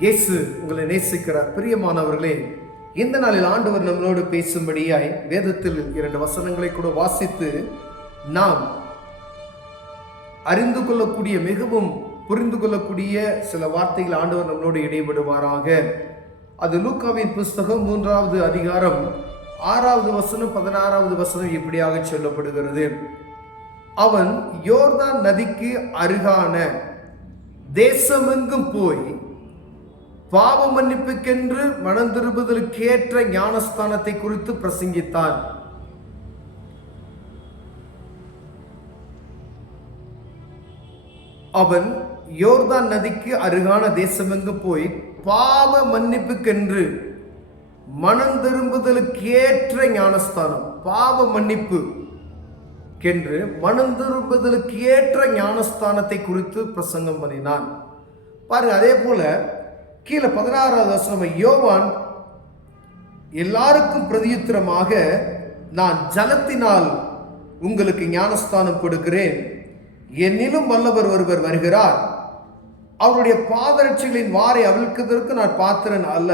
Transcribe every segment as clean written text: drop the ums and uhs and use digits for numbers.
இயேசு உங்களை நேசிக்கிறார். பிரியமானவர்களே, இந்த நாளில் ஆண்டவர் நம்மளோடு பேசும்படியாய் வேதத்தில் 2 வசனங்களை கூட வாசித்து நாம் அறிந்து கொள்ளக்கூடிய, மிகவும் புரிந்து கொள்ளக்கூடிய சில வார்த்தைகள் ஆண்டவர் நம்மளோடு இடைபடுவாராக. அது லூக்காவின் புஸ்தகம் 3வது அதிகாரம் 6வது வசனம் 16வது வசனம் இப்படியாக சொல்லப்படுகிறது. அவன் யோர்தான் நதிக்கு அருகான தேசமெங்கும் போய் பாவ மன்னிப்புக்கென்று மனம் திரும்புதலுக்கேற்ற ஞானஸ்தானத்தை குறித்து பிரசங்கித்தான். அவன் யோர்தான் நதிக்கு அருகான தேசமெங்கும் போய் பாவ மன்னிப்புக்கென்று மனம் திரும்புதலுக்கேற்ற ஞானஸ்தானம், பாவ மன்னிப்புக்கென்று மனம் திரும்புதலுக்கேற்ற ஞானஸ்தானத்தை குறித்து பிரசங்கம் பண்ணினான். பாருங்க, அதே போல கீழே 16வது வசனம், யோவான் எல்லாருக்கும் பிரதியுத்தரமாக, நான் ஜலத்தினால் உங்களுக்கு ஞானஸ்தானம் கொடுக்கிறேன், என்னிலும் வல்லவர் ஒருவர் வருகிறார், அவருடைய பாதரட்சிகளின் வாரை அவிழ்க்கிறதற்கு நான் பாத்திரன் அல்ல,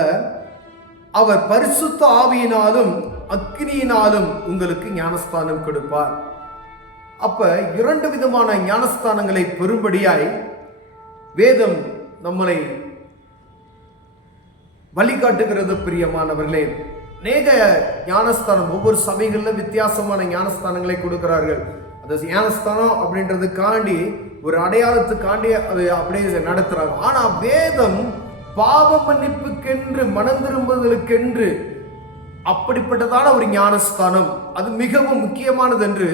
அவர் பரிசுத்த ஆவியினாலும் அக்கினியினாலும் உங்களுக்கு ஞானஸ்தானம் கொடுப்பார். அப்ப 2 விதமான ஞானஸ்தானங்களை பெறும்படியாய் வேதம் நம்மளை வழிகாட்டுகிறது. பிரியமானவர்களே, அநேக ஞானஸ்தானம், ஒவ்வொரு சபைகளில் வித்தியாசமான ஞானஸ்தானங்களை கொடுக்கிறார்கள். அந்த ஞானஸ்தானம் அப்படின்றதுக்காண்டி, ஒரு அடையாளத்துக்காண்டி அதை அப்படியே நடத்துறாங்க. ஆனா வேதம் பாவ மன்னிப்புக்கென்று மனம் திரும்புதலுக்கென்று அப்படிப்பட்டதான ஒரு ஞானஸ்தானம், அது மிகவும் முக்கியமானது என்று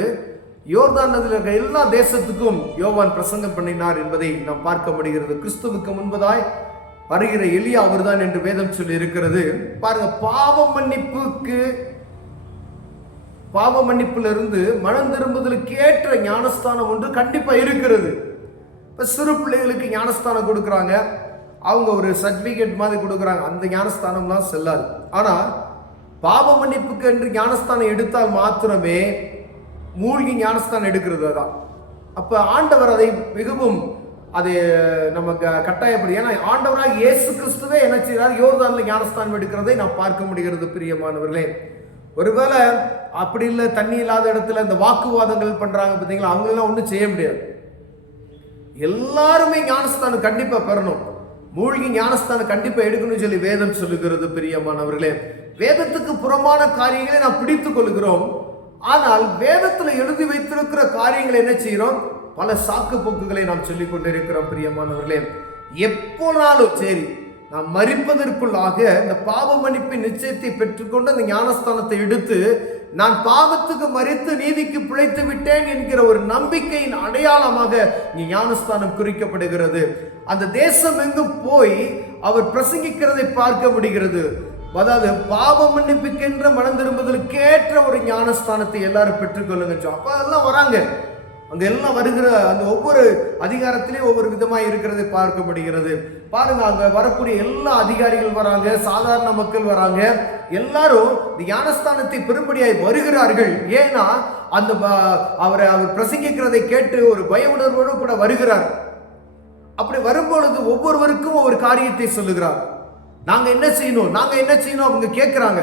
யோர்தான் நதியில் இருக்கிற எல்லா தேசத்துக்கும் யோவான் பிரசங்கம் பண்ணினார் என்பதை நாம் பார்க்க முடிகிறது. கிறிஸ்துவுக்கு முன்பதாய் வருகிற எலியா அவர்தான் என்று வேதம் சொல்லி இருக்கிறது. பாருங்க, பாவ மன்னிப்பிலிருந்து மனம் திரும்புதலுக்கு ஏற்ற ஞானஸ்தானம் ஒன்று கண்டிப்பா இருக்கிறது. இப்ப சிறு பிள்ளைகளுக்கு ஞானஸ்தானம் கொடுக்குறாங்க, அவங்க ஒரு சர்டிபிகேட் மாதிரி கொடுக்குறாங்க, அந்த ஞானஸ்தானம்லாம் செல்லாது. ஆனா பாவ மன்னிப்புக்கு என்று ஞானஸ்தானம் எடுத்தால் மாத்திரமே மூழ்கி ஞானஸ்தானம் எடுக்கிறது தான். அப்ப ஆண்டவர் அதை மிகவும் அது நமக்கு கட்டாயப்படி, ஏன்னா ஆண்டவராக இயேசு கிறிஸ்துவே என்ன செய்கிறார், யோர்தான்ல ஞானஸ்தானம் எடுக்கிறதை நாம் பார்க்க முடிகிறது. பிரியமானவர்களே, ஒருவேளை அப்படி இல்லை, தண்ணி இல்லாத இடத்துல இந்த வாக்குவாதங்கள் பண்றாங்க பார்த்தீங்களா, அவங்களெல்லாம் ஒன்றும் செய்ய முடியாது. எல்லாருமே ஞானஸ்தானம் கண்டிப்பா பெறணும், மூழ்கி ஞானஸ்தானம் கண்டிப்பா எடுக்கணும்னு சொல்லி வேதம் சொல்லுகிறது. பிரியமானவர்களே, வேதத்துக்கு புறமான காரியங்களை நாம் பிடித்துக் கொள்கிறோம். ஆனால் வேதத்துல எழுதி வைத்திருக்கிற காரியங்களை என்ன செய்யறோம், பல சாக்கு போக்குகளை நாம் சொல்லிக் கொண்டிருக்கிறோம். பிரியமானவர்களே, எப்போனாலும் சரி, நாம் மரிப்பதற்குள்ளாக இந்த பாவ மன்னிப்பின் நிச்சயத்தை பெற்றுக்கொண்டு அந்த ஞானஸ்தானத்தை எடுத்து, நான் பாவத்துக்கு மரித்து நீதிக்கு பிழைத்து விட்டேன் என்கிற ஒரு நம்பிக்கையின் அடையாளமாக ஞானஸ்தானம் குறிக்கப்படுகிறது. அந்த தேசம் எங்கும் போய் அவர் பிரசங்கிக்கிறதை பார்க்க முடிகிறது. அதாவது பாவ மன்னிப்புக்கென்ற மனம் திரும்புதலுக்கேற்ற ஒரு ஞானஸ்தானத்தை எல்லாரும் பெற்றுக்கொள்ளுங்க. அப்ப எல்லாம் வராங்க, அங்க எல்லாம் வருகிற அந்த ஒவ்வொரு அதிகாரத்திலையும் ஒவ்வொரு விதமாக இருக்கிறதை பார்க்க முடிகிறது. பாருங்க, அங்க வரக்கூடிய எல்லா அதிகாரிகள் வராங்க, சாதாரண மக்கள் வராங்க, எல்லாரும் இந்த ஞானஸ்தானத்தை பெரும்படியாய் வருகிறார்கள். ஏன்னா அந்த அவர் பிரசங்கிக்கிறதை கேட்டு ஒரு பய உணர்வோடு கூட வருகிறார். அப்படி வரும்பொழுது ஒவ்வொருவருக்கும் ஒவ்வொரு காரியத்தை சொல்லுகிறார். நாங்க என்ன செய்யணும் அவங்க கேட்கிறாங்க.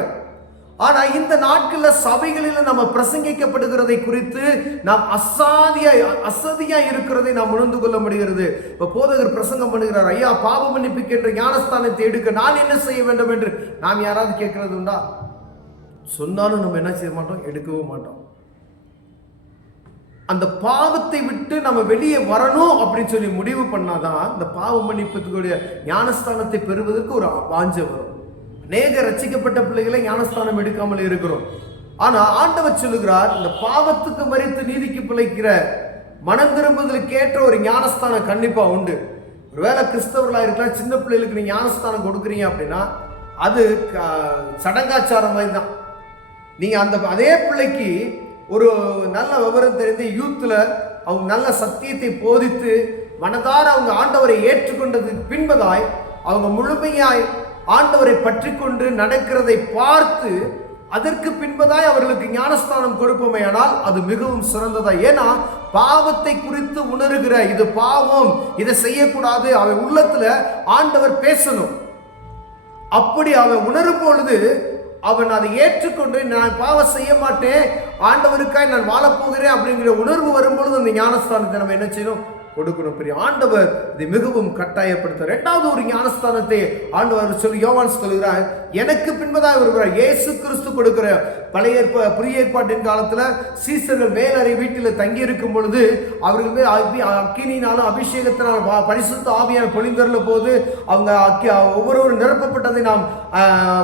ஆனா இந்த நாட்கள்ல சபைகளில் நம்ம பிரசங்கிக்கப்படுகிறதை குறித்து நாம் அசதியா இருக்கிறதை நாம் உணர்ந்து கொள்ள முடிகிறது. இப்ப போதகர் பிரசங்கம் பண்ணுகிறார், ஐயா பாவ மன்னிப்புக்கு என்ற ஞானஸ்தானத்தை எடுக்க நான் என்ன செய்ய வேண்டும் என்று நாம் யாராவது கேட்கறது உண்டா? சொன்னாலும் நம்ம என்ன செய்ய மாட்டோம், எடுக்கவும் மாட்டோம். அந்த பாவத்தை விட்டு நம்ம வெளியே வரணும் அப்படின்னு சொல்லி முடிவு பண்ணாதான் இந்த பாவ மன்னிப்புக்குரிய ஞானஸ்தானத்தை பெறுவதற்கு ஒரு வாஞ்சை வரும். அநேக ரட்சிக்கப்பட்ட பிள்ளைகளை ஞானஸ்தானம் எடுக்காமல் இருக்கிறோம். ஆனா ஆண்டவர் சொல்லுகிறார், இந்த பாவத்துக்கு மரித்து நீதிக்கு பிழைக்கிற மனம் திரும்புதலுக்கு ஏற்ற ஒரு ஞானஸ்தானம் கண்டிப்பா உண்டு. ஒருவேளை கிறிஸ்தவர்களா இருக்கலாம், சின்ன பிள்ளைகளுக்கு நீங்க ஞானஸ்தானம் கொடுக்குறீங்க அப்படின்னா அது சடங்காச்சாரம் மாதிரி தான். நீங்க அதே பிள்ளைக்கு ஒரு நல்ல விவரம் தெரிந்து யூத்ல அவங்க நல்ல சத்தியத்தை போதித்து மனதார அவங்க ஆண்டவரை ஏற்றுக்கொண்டதுக்கு பின்பதாய் அவங்க முழுமையாய் ஆண்டவரை பற்றி கொண்டு நடக்கிறதை பார்த்து அதற்கு பின்பதாய் அவர்களுக்கு ஞானஸ்தானம் கொடுப்போமே, ஆனால் அது மிகவும் சிறந்ததா. ஏன்னா பாவத்தை குறித்து உணர்கிற, இது பாவம், இதை செய்யக்கூடாது, அவன் உள்ளத்துல ஆண்டவர் பேசணும். அப்படி அவன் உணரும் பொழுது அவன் அதை ஏற்றுக்கொண்டு நான் பாவம் செய்ய மாட்டேன், ஆண்டவருக்காய் நான் வாழப்போகிறேன் அப்படிங்கிற உணர்வு வரும்பொழுது அந்த ஞானஸ்தானத்தை நம்ம என்ன செய்யணும், கொடுக்கணும். பெரிய ஆண்டவர் இதை மிகவும் கட்டாயப்படுத்த. இரண்டாவது ஒரு ஞானஸ்தானத்தை ஆண்டவர் சொல்லி யோவான் சொல்கிறார், எனக்கு பின்பதாக வருகிறார் இயேசு கிறிஸ்து கொடுக்கிற பழைய புதிய ஏற்பாட்டின் காலத்துல சீசர்கள் மேலறை வீட்டில் தங்கி இருக்கும் பொழுது அவர்கள் மேல் அக்கினியினாலும் அபிஷேகத்தினால் பரிசுத்த ஆவியான பொழிந்தருள போது அவங்க ஒவ்வொரு நிரப்பப்பட்டதை நாம்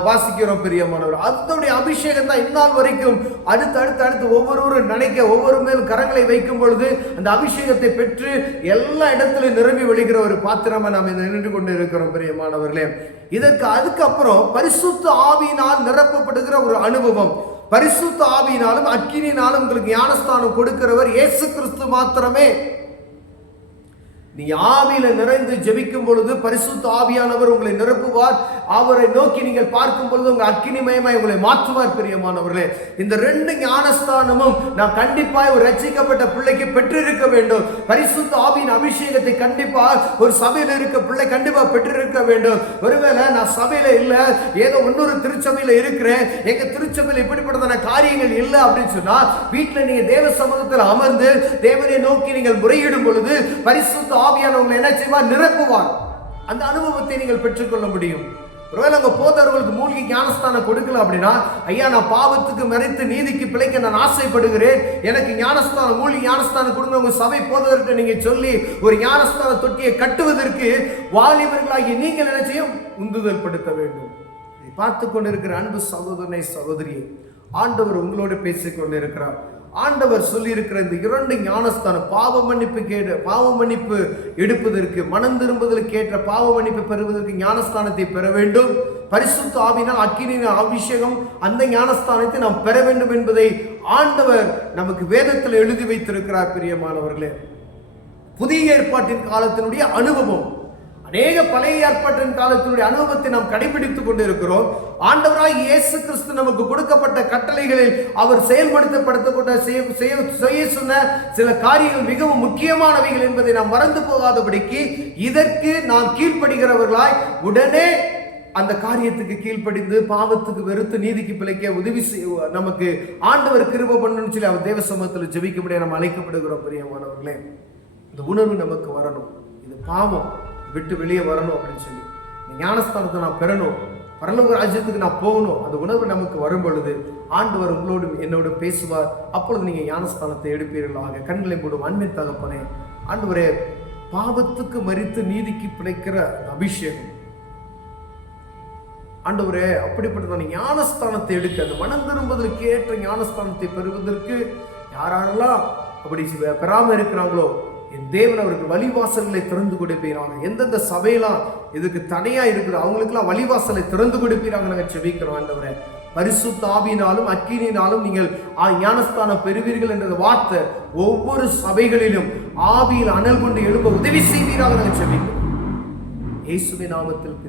வாசிக்கிறோம். பிரியமானவர், அதனுடைய அபிஷேகம் தான் இந்நாள் வரைக்கும் அடுத்து ஒவ்வொருவரும் நினைக்க, ஒவ்வொரு மேல் கரங்களை வைக்கும் பொழுது அந்த அபிஷேகத்தை பெற்று எல்லா இடத்திலும் நிரம்பி வழிகிற ஒரு பாத்திரமா நாம் நின்று கொண்டு இருக்கிறோம். பிரியமானவர்களே, அதுக்கப்புறம் பரிசுத்த ஆவியினால் நிரப்பப்படுகிற ஒரு அனுபவம். பரிசுத்த ஆவியினாலும் அக்கினியினாலும் உங்களுக்கு ஞானஸ்தானம் கொடுக்கிறவர் இயேசு கிறிஸ்து மாத்திரமே. நீ ஆவியில நிறைந்து ஜெபிக்கும் பொழுது பரிசுத்த ஆவியானவர் உங்களை நிரப்புவார். அவரை நோக்கி நீங்கள் பார்க்கும் பொழுது உங்க அக்கினிமயமாய் உங்களை மாற்றுவார். பிரியமானவர்களே, இந்த ரெண்டு ஞானஸ்தானமும் நான் கண்டிப்பாக ஒரு ரட்சிக்கப்பட்ட பிள்ளைக்கு பெற்றிருக்க வேண்டும். பரிசுத்த ஆவியின் அபிஷேகத்தை கண்டிப்பா ஒரு சபையில இருக்க பிள்ளை கண்டிப்பா பெற்றிருக்க வேண்டும். ஒருவேளை நான் சபையில இல்ல, ஏதோ இன்னொரு திருச்சபையில இருக்கிறேன், எங்க திருச்சபையில இப்படிப்பட்டதான காரியங்கள் இல்லை அப்படின்னு சொன்னா, வீட்டுல நீங்க தேவ சமூகத்தில் அமர்ந்து தேவனை நோக்கி நீங்கள் முறையிடும் பொழுது பரிசுத்த ஆவியானவர்கள் என்ன செய்வார், நிரப்புவார். அந்த அனுபவத்தை நீங்கள் பெற்றுக்கொள்ள முடியும். ஒருவேளை அங்க போதவர்களுக்கு மூழ்கி ஞானஸ்தானம் கொடுக்கல அப்படின்னா, ஐயா நான் பாவத்துக்கு மறைத்து நீதிக்கு பிழைக்க நான் ஆசைப்படுகிறேன், எனக்கு ஞானஸ்தானம் மூழ்கி ஞானஸ்தானம் கொடுங்க உங்க சபை போதவர்கிட்ட நீங்க சொல்லி ஒரு ஞானஸ்தான தொட்டியை கட்டுவதற்கு வாலிபர்களாகிய நீங்கள் என்ன செய்யும், உந்துதல் படுத்த வேண்டும். இதை பார்த்து கொண்டிருக்கிற அன்பு சகோதரனை சகோதரியை ஆண்டவர் உங்களோடு பேசிக் கொண்டிருக்கிறார். ஆண்டவர் சொல்லி இருக்கிற இந்த இரண்டு ஞானஸ்தானம், பாவ மன்னிப்பு எடுப்பதற்கு, மனம் திரும்புதலுக்கு ஏற்ற பாவ மன்னிப்பு பெறுவதற்கு ஞானஸ்தானத்தை பெற வேண்டும். பரிசுத்த ஆவியினால் அக்கினியின் அபிஷேகம், அந்த ஞானஸ்தானத்தை நாம் பெற வேண்டும் என்பதை ஆண்டவர் நமக்கு வேதத்தில் எழுதி வைத்திருக்கிறார். பிரியமானவர்களே, புதிய ஏற்பாட்டின் காலத்தினுடைய அனுபவம், அநேக பழைய ஏற்பாட்டின் காலத்தினுடைய அனுபவத்தை நாம் கடைபிடித்துக் கொண்டிருக்கிறோம். ஆண்டவராய் இயேசு கிறிஸ்து நமக்கு கொடுக்கப்பட்ட கட்டளைகளில் அவர் செய்ய சொன்ன சில காரியங்கள் மிகவும் முக்கியமானவைகள் என்பதை நாம் மறந்து போகாதபடிக்கு, இதற்கு நாம் கீழ்ப்படுகிறவர்களாய் உடனே அந்த காரியத்துக்கு கீழ்ப்படிந்து பாவத்துக்கு வெறுத்து நீதிக்கு பிழைக்க உதவி நமக்கு ஆண்டவர் கிருபை பண்ணணும்னு சொல்லி அவர் தேவ சமூகத்தில் ஜெபிக்கும்படியாக நம்ம அழைக்கப்படுகிறோம். பிரியமானவர்களே, இந்த உணர்வு நமக்கு வரணும். இது பாவம் விட்டு வெளியே வரணும் அப்படின்னு சொல்லி ஞானஸ்தானத்தை நான் பெறணும், பரலோக ராஜ்யத்துக்கு நான் போகணும். அந்த உணர்வு நமக்கு வரும் பொழுது ஆண்டவர் உங்களோடு என்னோடு பேசுவார். அப்பொழுது நீங்க ஞானஸ்தானத்தை எடுப்பீர்களாக. கண்களை மூடும். அன்பின் தகப்பனே, ஆண்டவரே, பாவத்துக்கு மரித்து நீதிக்கு பிழைக்கிற அபிஷேகம் ஆண்டவரே, அப்படிப்பட்ட ஞானஸ்தானத்தை எடுக்க, அந்த மனம் திரும்புவதற்கு ஏற்ற ஞானஸ்தானத்தை பெறுவதற்கு யாரெல்லாம் அப்படி பெறாம இருக்கிறாங்களோ, என் தேவன் அவருக்கு வழிவாசல்களை திறந்து கொடுப்பீராங்க. எந்தெந்த சபையெல்லாம் இதுக்கு தடையா இருக்குது அவங்களுக்கெல்லாம் வழிவாசலை திறந்து கொடுப்பீராங்க. நாங்கள் செபிக்கிறோம். ஆண்டவரே, பரிசுத்த ஆவியினாலும் அக்கினியினாலும் நீங்கள் ஞானஸ்தானம் பெறுவீர்கள் என்ற வார்த்தை ஒவ்வொரு சபைகளிலும் ஆவியில் அனல் கொண்டு எழும்ப உதவி செய்வீராக நாங்கள் செபிக்கிறோம். இயேசுவின் நாமத்தில்